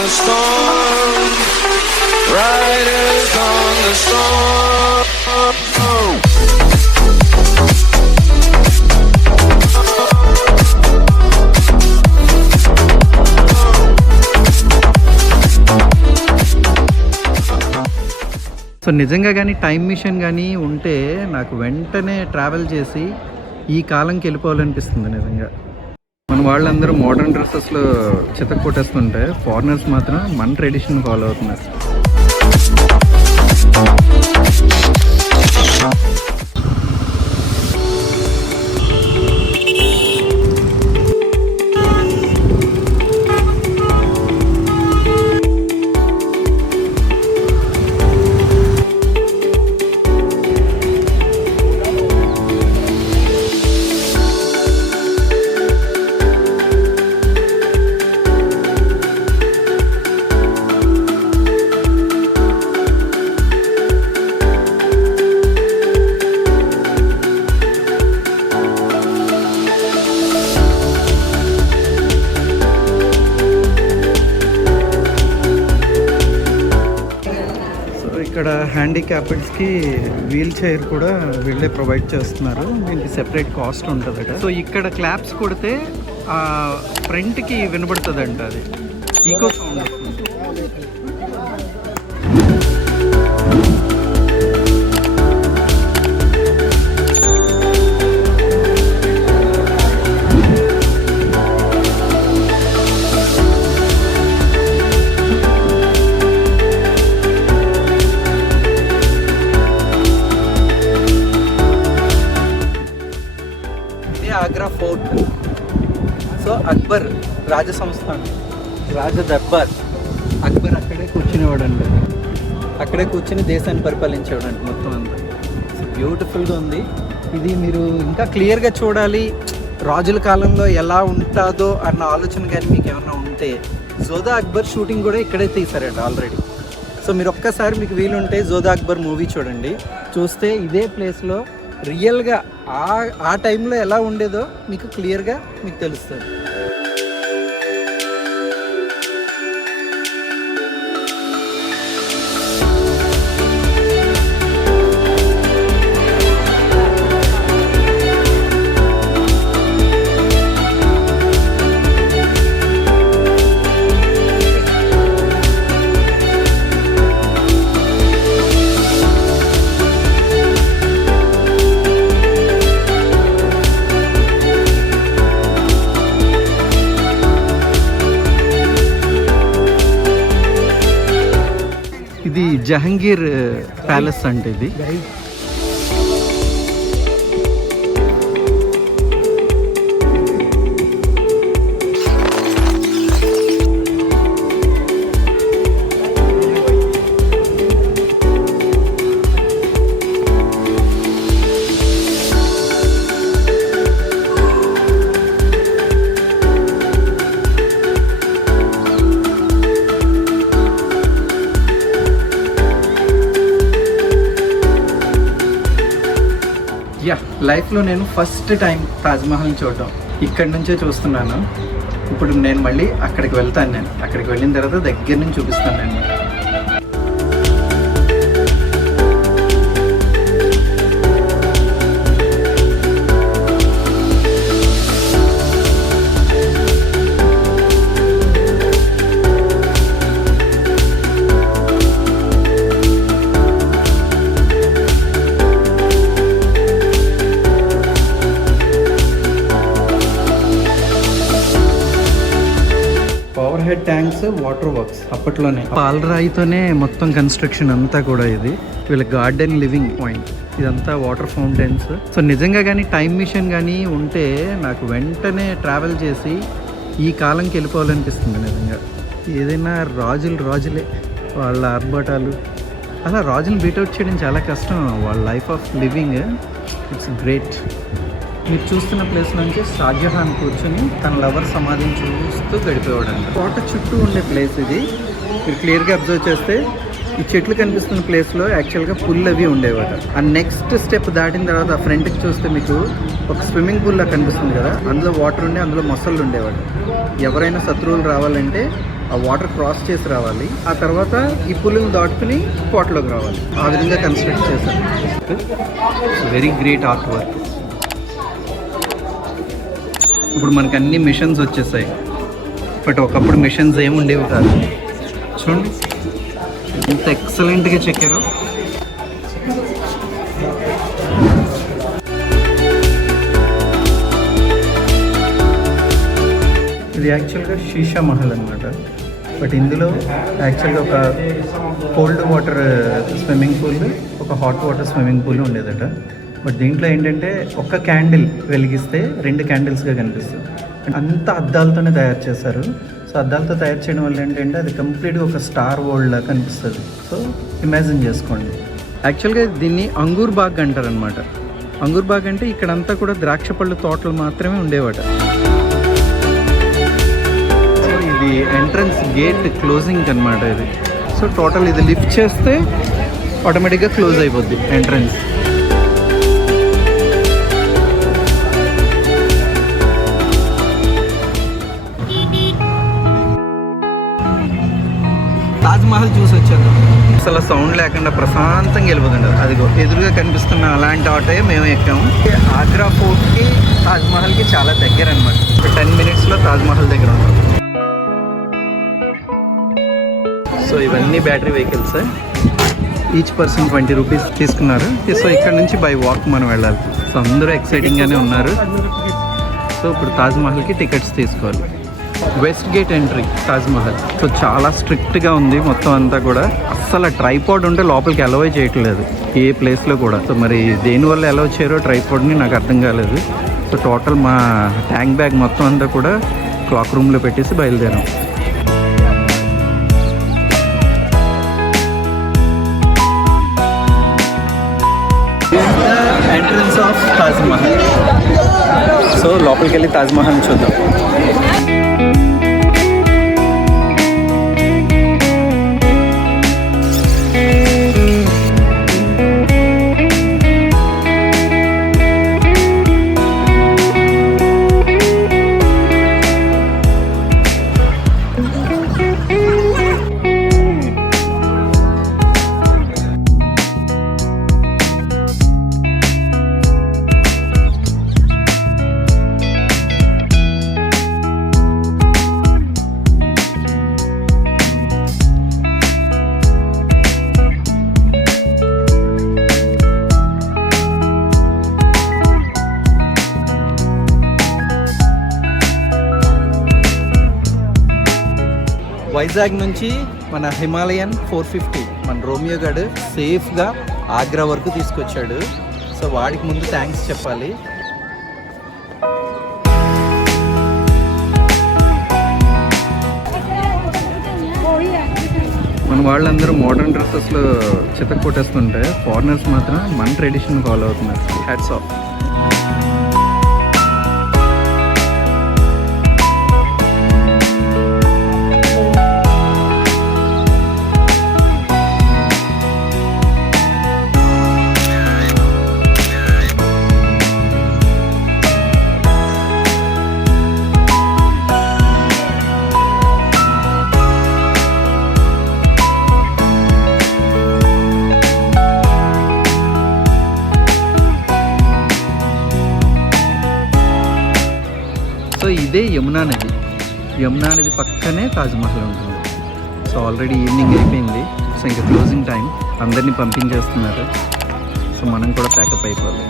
the storm, riders on the storm. So నిజంగా కానీ time machine కానీ ఉంటే నాకు వెంటనే ట్రావెల్ చేసి ఈ కాలంకి వెళ్ళిపోవాలనిపిస్తుంది నిజంగా. మన వాళ్ళందరూ మోడర్న్ డ్రెస్సెస్లో చితక్ కొట్టేస్తుంటే ఫారినర్స్ మాత్రం మన ట్రెడిషన్ ఫాలో అవుతున్నారు. ఇక్కడ హ్యాండిక్యాప్డ్స్కి వీల్ చైర్ కూడా వీళ్ళే ప్రొవైడ్ చేస్తున్నారు. దీనికి సెపరేట్ కాస్ట్ ఉంటుంది. సో ఇక్కడ క్లాప్స్ కొడితే ఫ్రంట్కి వినబడుతుంది అంట, అది ఈకో సౌండ్ వస్తుంది. ఆగ్రా ఫోర్ట్. సో అక్బర్ రాజసంస్థానం, రాజ దర్బార్. అక్బర్ అక్కడే కూర్చునేవాడు అండి, అక్కడే కూర్చుని దేశాన్ని పరిపాలించేవాడు అండి మొత్తం అంతా. సో బ్యూటిఫుల్గా ఉంది. ఇది మీరు ఇంకా క్లియర్గా చూడాలి, రాజుల కాలంలో ఎలా ఉంటుందో అన్న ఆలోచన కానీ మీకు ఏమైనా ఉంటే, జోధా అక్బర్ షూటింగ్ కూడా ఇక్కడే తీశారండి ఆల్రెడీ. సో మీరు ఒక్కసారి మీకు వీలుంటే జోధా అక్బర్ మూవీ చూడండి. చూస్తే ఇదే ప్లేస్లో రియల్గా ఆ టైంలో ఎలా ఉండేదో మీకు క్లియర్గా మీకు తెలుస్తుంది. ఇది జహంగీర్ ప్యాలెస్ అంటే ఇది. లైఫ్లో నేను ఫస్ట్ టైం తాజ్మహల్ని చూడటం ఇక్కడి నుంచే చూస్తున్నాను. ఇప్పుడు నేను మళ్ళీ అక్కడికి వెళ్తాను. నేను అక్కడికి వెళ్ళిన తర్వాత దగ్గర నుంచి చూపిస్తాను నేను. Over head tanks, water works అప్పట్లోనే పాలరాయితోనే మొత్తం కన్స్ట్రక్షన్ అంతా కూడా. ఇది వీళ్ళ గార్డెన్ లివింగ్ పాయింట్. ఇదంతా వాటర్ ఫౌంటైన్స్. సో నిజంగా కానీ టైం మిషన్ కానీ ఉంటే నాకు వెంటనే ట్రావెల్ చేసి ఈ కాలంకి వెళ్ళిపోవాలనిపిస్తుంది నిజంగా. ఏదైనా రాజులే వాళ్ళ ఆర్భాటాలు, అలా రాజులు బీట్అవుట్ చేయడం చాలా కష్టం. వాళ్ళ life of living it's great. మీరు చూస్తున్న ప్లేస్ నుంచి షాజహాన్ కూర్చొని తన లవర్ సమాధిని చూస్తూ గడిపేవాడు అంట. కోట చుట్టూ ఉండే ప్లేస్ ఇది. మీరు క్లియర్గా అబ్జర్వ్ చేస్తే ఈ చెట్లు కనిపిస్తున్న ప్లేస్లో యాక్చువల్గా పుల్ అవి ఉండేవాట. ఆ నెక్స్ట్ స్టెప్ దాటిన తర్వాత ఆ ఫ్రంట్కి చూస్తే మీకు ఒక స్విమ్మింగ్ పూల్లా కనిపిస్తుంది కదా, అందులో వాటర్ ఉండే, అందులో మొసళ్ళు ఉండేవాడు. ఎవరైనా శత్రువులు రావాలంటే ఆ వాటర్ క్రాస్ చేసి రావాలి. ఆ తర్వాత ఈ పుల్ని దాటుకుని కోటలోకి రావాలి. ఆ విధంగా కన్స్ట్రక్ట్ చేశారు. Very great art work. ఇప్పుడు మనకి అన్ని మిషన్స్ వచ్చేసాయి, బట్ ఒకప్పుడు మిషన్స్ ఏమి ఉండేవి కాదు. చూడండి ఎంత ఎక్సలెంట్గా చెక్కారో. ఇది యాక్చువల్గా షీషా మహల్ అనమాట. బట్ ఇందులో యాక్చువల్గా ఒక కోల్డ్ వాటర్ స్విమ్మింగ్ పూల్, ఒక హాట్ వాటర్ స్విమ్మింగ్ పూల్ ఉండేదట. బట్ దీంట్లో ఏంటంటే ఒక్క క్యాండిల్ వెలిగిస్తే 2 క్యాండిల్స్గా కనిపిస్తుంది. అంతా అద్దాలతోనే తయారు చేశారు. సో అద్దాలతో తయారు చేయడం వల్ల ఏంటంటే అది కంప్లీట్గా ఒక స్టార్ వరల్డ్ లాగా కనిపిస్తుంది. సో ఇమాజిన్ చేసుకోండి. యాక్చువల్గా దీన్ని అంగూర్ బాగ్ అంటారనమాట. అంగూర్ బాగ్ అంటే ఇక్కడంతా కూడా ద్రాక్ష పళ్ళు తోటలు మాత్రమే ఉండేవట. సో ఇది ఎంట్రన్స్ గేట్ క్లోజింగ్ అనమాట ఇది. సో టోటల్ ఇది లిఫ్ట్ చేస్తే ఆటోమేటిక్గా క్లోజ్ అయిపోద్ది ఎంట్రన్స్. తాజ్మహల్ చూసి వచ్చాను. అసలు సౌండ్ లేకుండా ప్రశాంతంగా వెళ్ళిపోతుంది. అదిగో ఎదురుగా కనిపిస్తున్న అలాంటి ఆటో మేము ఎక్కాము. ఆగ్రా ఫోర్ట్కి తాజ్మహల్కి చాలా దగ్గర అనమాట. 10 మినిట్స్లో తాజ్మహల్ దగ్గర ఉంటాం. సో ఇవన్నీ battery vehicles. Each person 20 rupees తీసుకున్నారు. సో ఇక్కడ నుంచి బై వాక్ మనం వెళ్ళాలి. సో అందరూ ఎక్సైటింగ్గానే ఉన్నారు. సో ఇప్పుడు తాజ్మహల్కి టికెట్స్ తీసుకోవాలి. West gate entry Taj Mahal. So చాలా స్ట్రిక్ట్గా ఉంది మొత్తం అంతా కూడా. అస్సలు ట్రైపాడ్ ఉంటే లోపలికి అలౌ చేయట్లేదు ఏ ప్లేస్లో కూడా. సో మరి దేనివల్ల అలౌ చేయరో ట్రైపాడ్ని నాకు అర్థం కాలేదు. సో టోటల్ మా ట్యాంక్ బ్యాగ్ మొత్తం అంతా కూడా క్లాక్ రూమ్లో పెట్టేసి బయలుదేరాం. Entrance of Taj Mahal. సో లోపలికి వెళ్ళి తాజ్మహల్ చూద్దాం. వైజాగ్ నుంచి మన హిమాలయన్ 450 మన రోమియో గాడు సేఫ్గా ఆగ్రా వరకు తీసుకొచ్చాడు. సో వాడికి ముందు థ్యాంక్స్ చెప్పాలి. మన వాళ్ళందరూ మోడర్న్ డ్రెస్సెస్లో చితక్ కొట్టేస్తుంటే ఫారినర్స్ మాత్రం మన ట్రెడిషన్ ఫాలో అవుతున్నారు. Hats off. సో ఇదే యమునా నది. యమునా నది పక్కనే తాజ్మహల్ ఉంటుంది. సో ఆల్రెడీ ఈవినింగ్ అయిపోయింది. సో ఇంకా క్లోజింగ్ టైం. అందరినీ పంపించేస్తున్నారు. సో మనం కూడా ప్యాకప్ అయిపోవాలి.